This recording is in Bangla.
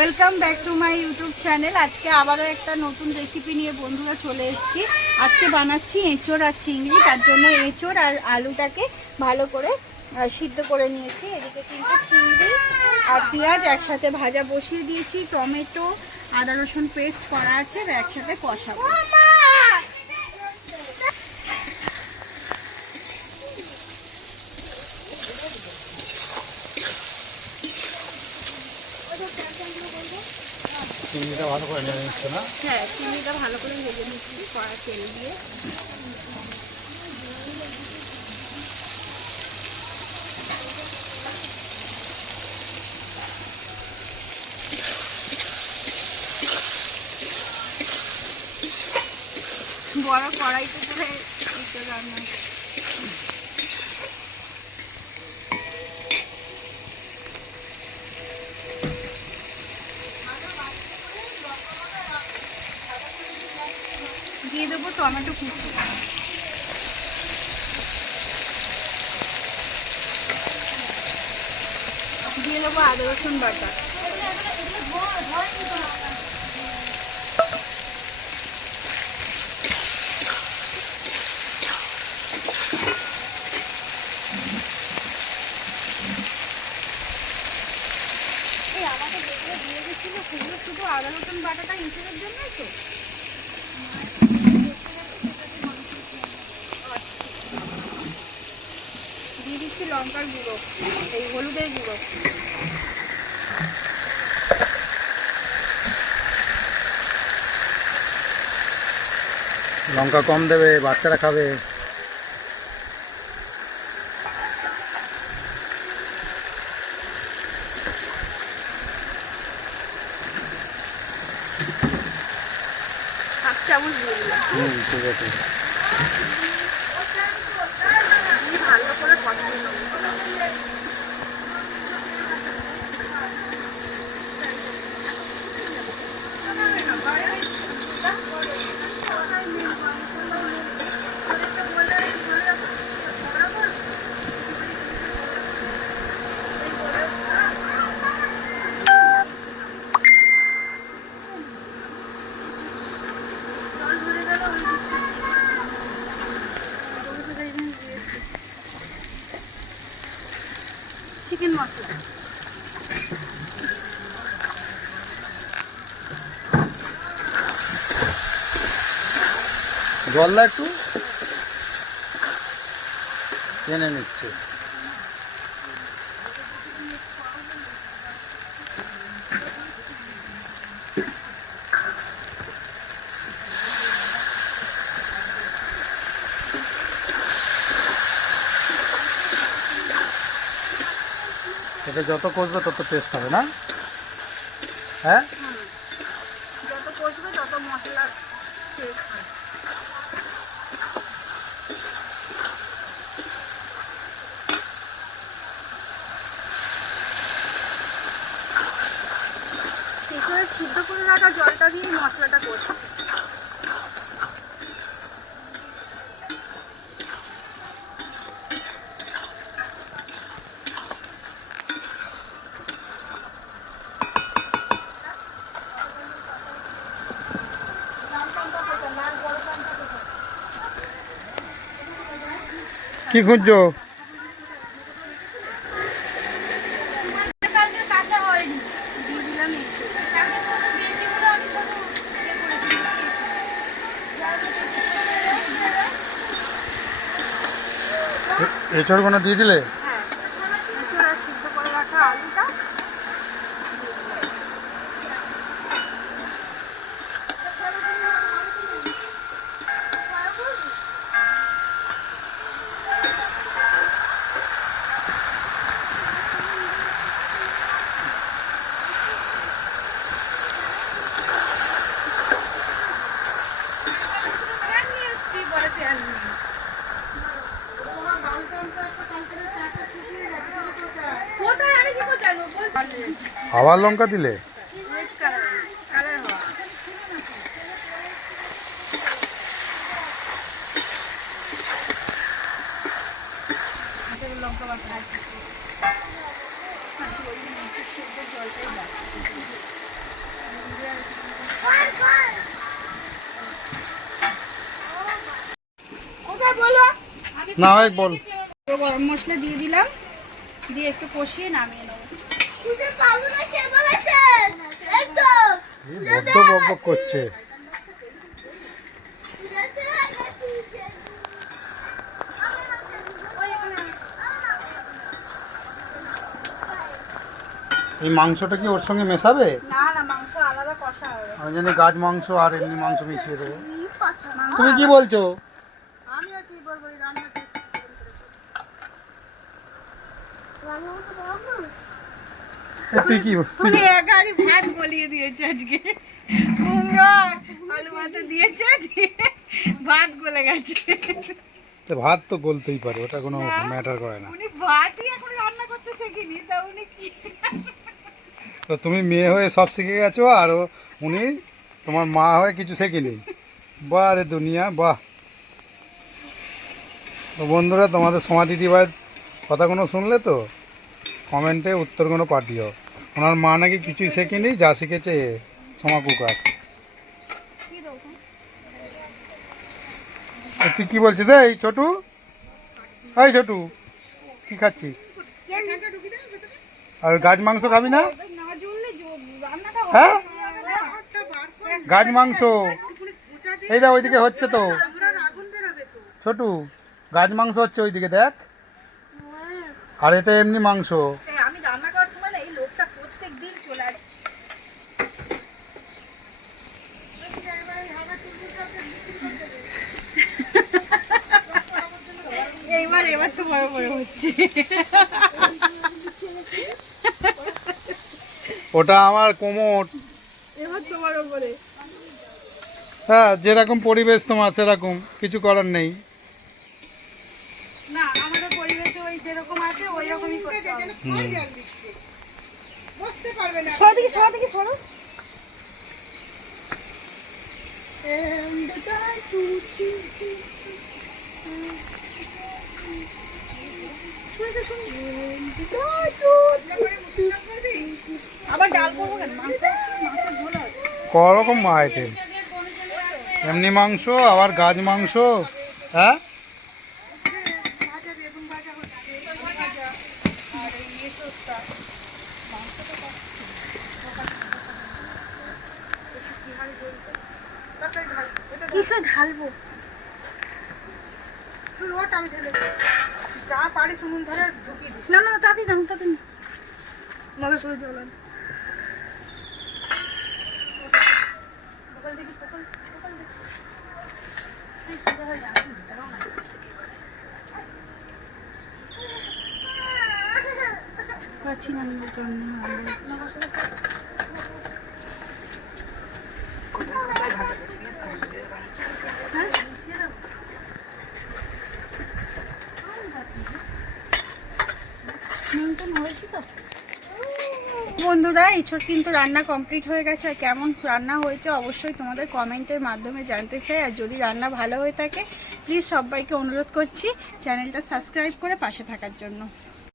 Welcome back to my YouTube channel. আজকে আবারও একটা নতুন রেসিপি নিয়ে বন্ধুরা চলে এসেছি। আজকে বানাচ্ছি এঁচোড় আর চিংড়ি, তার জন্য এঁচোড় আর আলুটাকে ভালো করে সিদ্ধ করে নিয়েছি। এদিকে কিন্তু চিংড়ি আর পেঁয়াজ একসাথে ভাজা বসিয়ে দিয়েছি। টমেটো, আদা রসুন পেস্ট করা আছে একসাথে কষাবো। চিংড়িটা ভালো করে নিচ্ছে না? হ্যাঁ চিংড়িটা ভালো করে ভেজে নিচ্ছি কড়া তেল দিয়ে। বড় কড়াইতে করে রান্না দিয়ে দেবো টমেটো কুচি। দিয়ে দেবো আদা, রসুন বাটা। আমাকে যেগুলো দিয়ে সেগুলো শুধু আদা, রসুন বাটাটা ইঁচড়ের জন্যই তো দিয়ে দিচ্ছি লঙ্কার গুঁড়ো এই হলুদের গুঁড়ো। লঙ্কা কম দেবে বাচ্চারা খাবে। হাফ চামচ হুম ঠিক আছে দিয়ে ভালো করে কষিয়ে নেব চিকেন মশলা জল একটু টেনে নিচ্ছে। এটা যত কষবে তত টেস্ট হবে, না? হ্যাঁ? যত কষবে তত মশলা টেস্ট হয় এখানে করে জলটা দিয়ে মশলাটা করছি। কি খুঁজছো কালকে কাঁচা হয়নি দিয়ে দিলাম একটু কালকে শুধু দিয়েছি বলে আমি শুধু ইয়ে করেছি এঁচড়গুলো দিয়ে দিলে? আবার লঙ্কা দিলে? না হয় বল। গরম মশলা দিয়ে দিলাম। দিয়ে একটু কষিয়ে নামিয়ে নেব। বড্ড করছে। এই মাংসটা কি ওর সঙ্গে মেশাবে? না না মাংস আলাদা কষা হবে। আমি জানি গাছ মাংস আর এমনি মাংস মিশিয়ে দেবে। তুমি কি বলছো আমি আর কি বলব এই রান্না এ, তুই কি একারি ভাত বলিয়ে দিয়েছে আজকে। কুমড়ো আলু ভাত দিয়েছে ভাত গলে গেছে। তো ভাত তো গলতেই পারে ওটা কোনো ম্যাটার করে না। উনি ভাতই এখন রান্না করতে শেখেনি তা উনি কি তো তুমি মেয়ে হয়ে সব শিখে গেছো আর উনি তোমার মা হয়ে কিছু শেখেনি। বাহ রে দুনিয়া বাহ। তো বন্ধুরা তোমাদের সমাধি দিবার কথাগুলো শুনলে তো? কমেন্টে উত্তরগুলো পাঠিও। ওনার মা নাকি কিছুই শেখেনি, যা শিখেছে সোমা কুকার। তুই কি বলছিস? এই ছোটু এই ছোটু, কি খাচ্ছিস? আর গাছ মাংস খাবি না? হ্যাঁ? গাছ মাংস। এই দেখ, ওইদিকে হচ্ছে তো। ছোটু, গাছ মাংস হচ্ছে ওইদিকে, দেখ। আর এটা এমনি মাংস এই আমি রান্না করার সময় না এই লোকটা প্রত্যেক দিন চলে আসে এইবার এবার তো বড় বড় হচ্ছে। ওটা আমার কোমর। এবার তো বড় করে হ্যাঁ যেরকম পরিবেশ তোমার সেরকম। কিছু করার নেই। না আমাদের পরিবেশে ওই যেরকম আছে ওই রকমই করতে হবে। সরো দিকে সরো দিকে সরো। আবার ডাল করব কেন মাংস মাংস ঝোল আছে করকম আইটেম। এমনি মাংস আবার গাছ মাংস হ্যাঁ? কিসে ঢালবো? তুই ওট আমি ঢেলে যা পারিস উনুন ধরে ঢুকিয়ে দিস না না তাড়াতাড়ি দাম তাড়াতাড়ি মনে করে জল পাচ্ছি না আমি রান্না ভালো হচ্ছে। তো? বন্ধুরা এছর কিন্তু রান্না কমপ্লিট হয়ে গেছে। আর কেমন রান্না হয়েছে অবশ্যই তোমাদের কমেন্টের মাধ্যমে জানতে চাই। আর যদি রান্না ভালো হয়ে থাকে প্লিজ সবাইকে অনুরোধ করছি চ্যানেলটা সাবস্ক্রাইব করে পাশে থাকার জন্য।